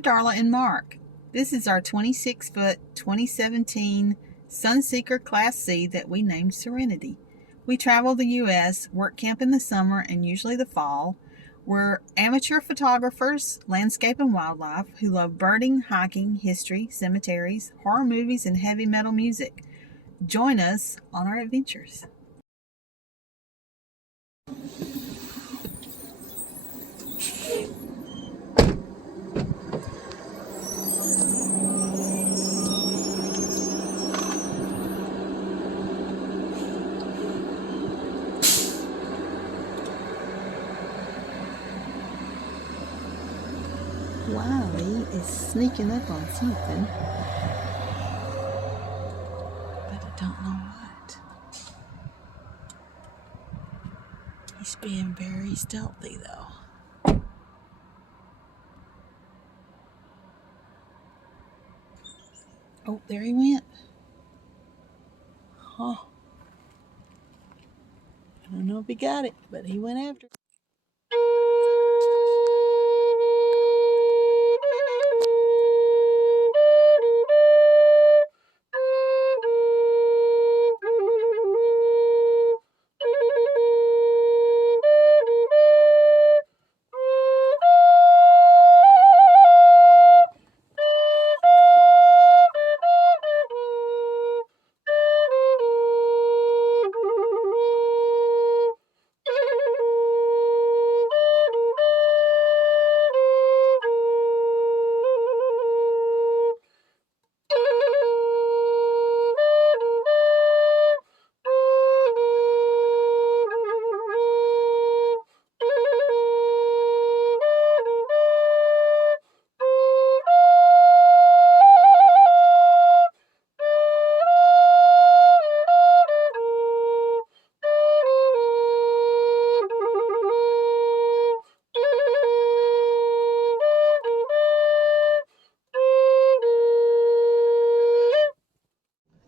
Darla and Mark. This is our 26-foot 2017 Sunseeker Class C that we named Serenity. We travel the U.S., work camp in the summer and usually the fall. We're amateur photographers, landscape and wildlife, who love birding, hiking, history, cemeteries, horror movies, and heavy metal music. Join us on our adventures. Wiley is sneaking up on something, but I don't know what. He's being very stealthy though. Oh, there he went. Huh. I don't know if he got it, but he went after it.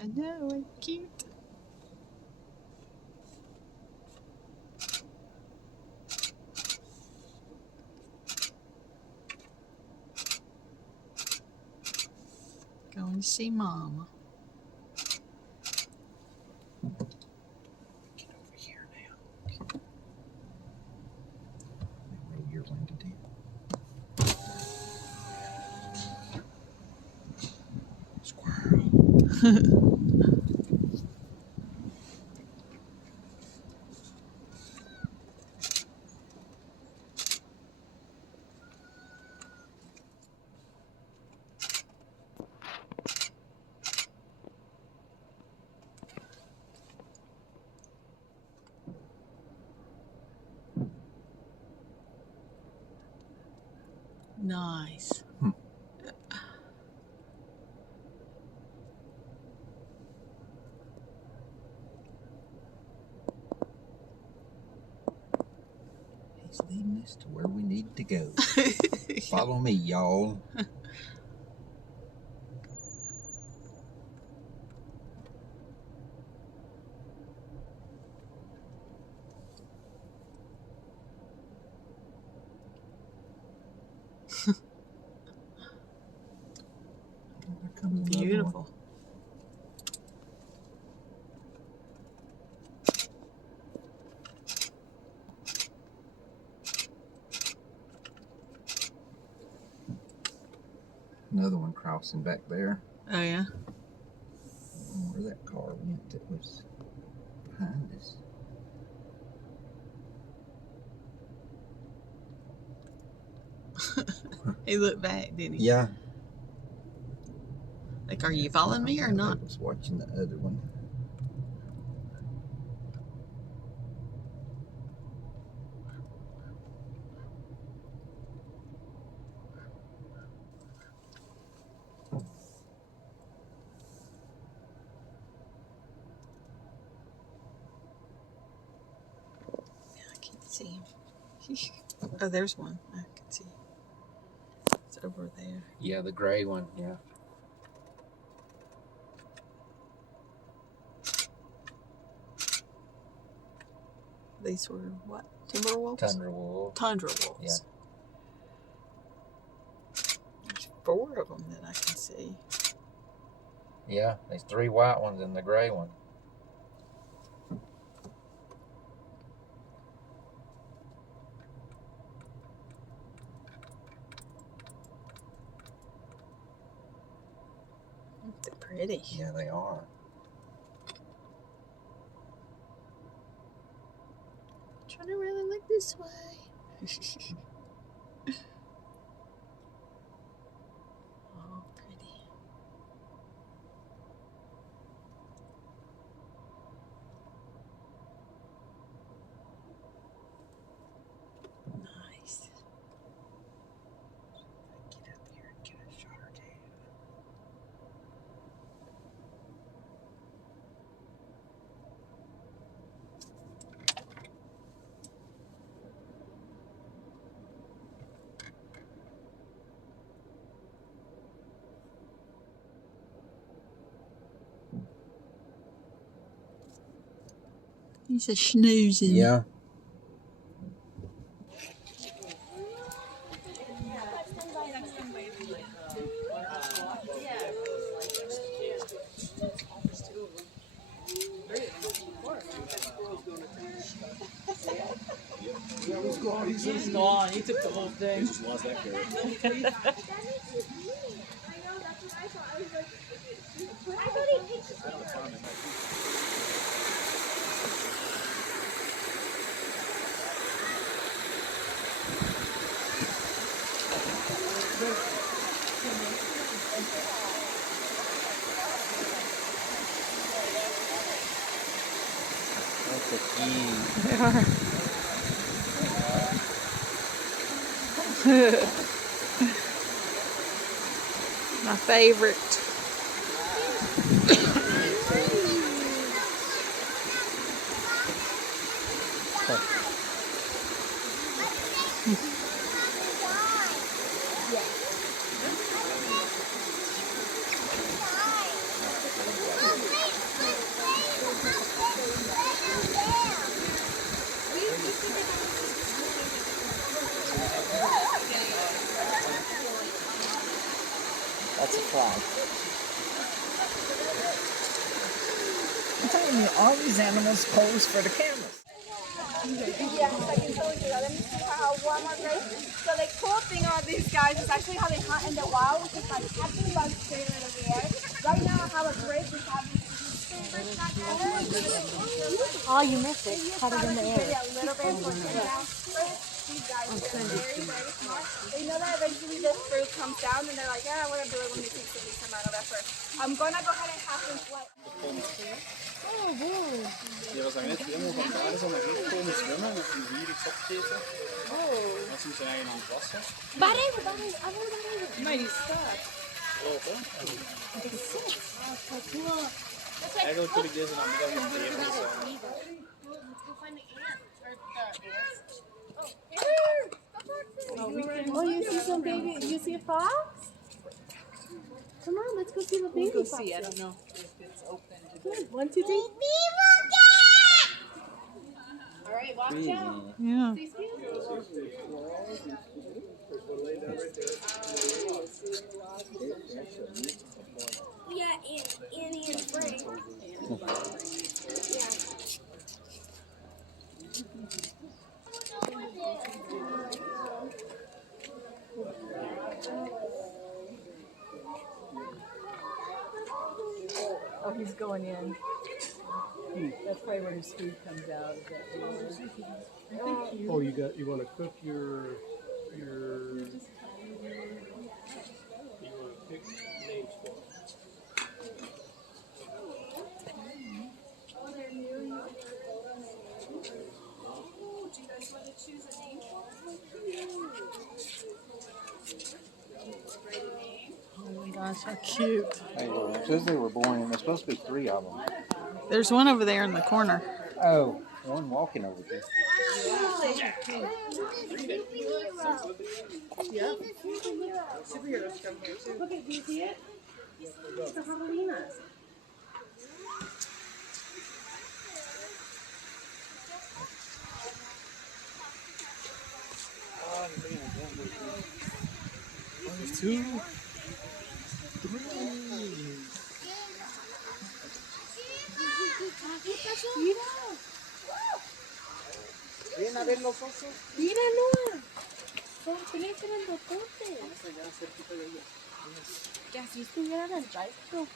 I know, it's cute. Going to see Mama. Get over here now. Roll your window down. Squirrel. Nice. He's leading us to where we need to go. Follow me, y'all. Beautiful. Another one crossing back there. Oh, yeah? I don't know where that car went that was behind us. He looked back, didn't he? Yeah. Like, are you following me or not? I was watching the other one. I can't see him. Oh, there's one. I can see. It's over there. Yeah, the gray one. Yeah. These were what? Timber wolves? Tundra wolves. Tundra wolves. Yeah. There's 4 of them that I can see. Yeah, there's 3 white ones and the gray one. They're pretty. Yeah, they are. Trying to really look this way. Oh, pretty. Nice. Get up here and get a shot or two. He's a snoozing. Yeah. He's gone. He took the whole thing. He just lost that carrot. That's a key. They are. My favorite. That's a fly. I'm telling you, all these animals pose for the cameras. Yes, I can totally do that. Let me see how warm our grape. So the cool thing about these guys is actually how they hunt in the wild, which is like catching bugs straight out of the air. Right now I have a grape which has Oh, you missed it. Caught it in the air. a little bit for these guys are very, very smart. They know that eventually this fruit comes down and they're like, yeah, we're gonna do it when we take the least amount of effort. I'm gonna go ahead and have them sweat. Ja, was net helemaal van daar is al naar hier komen zwemmen met die hier iets opgeten. Dan zien ze eigen aan het wassen. Eigenlijk wil ik deze namiddag in Bearizona zijn. Oh, you see some baby? You see a fox? Come on, let's go see the baby fox. I don't know if it's open. Good. 1, 2, 3. All right, watch out. Yeah. Yeah, Annie and Frank. Oh, he's going in. That's probably where his food comes out. Oh, you want to cook your you want to pick names for it. Oh my gosh, how cute. Hey, it says they were born, and there's supposed to be 3 of them. There's one over there in the corner. Oh, one walking over there. Look at, do you see it? It's a javelina. There's 2. Mira. Ven a ver los osos. Mira, Noah. Son tres grandototes. Vamos allá cerquita de ellos. Que así estuvieran al drive-thru.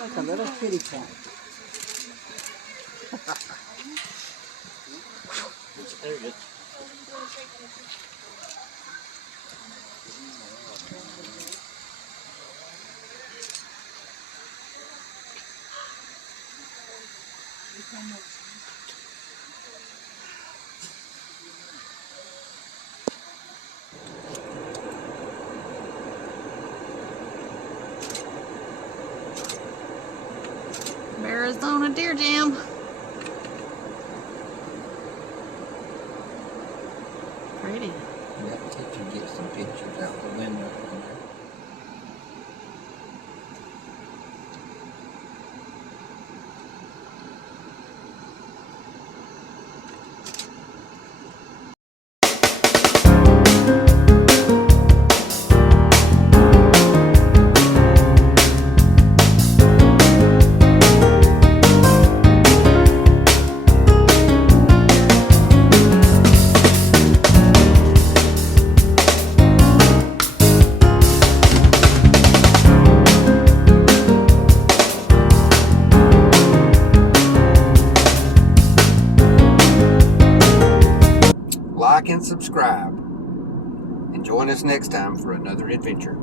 Like a little kitty cat. There it is. Bearizona Deer Jam. Pretty. We have to take you get some pictures out the window. Like and subscribe. And join us next time for another adventure.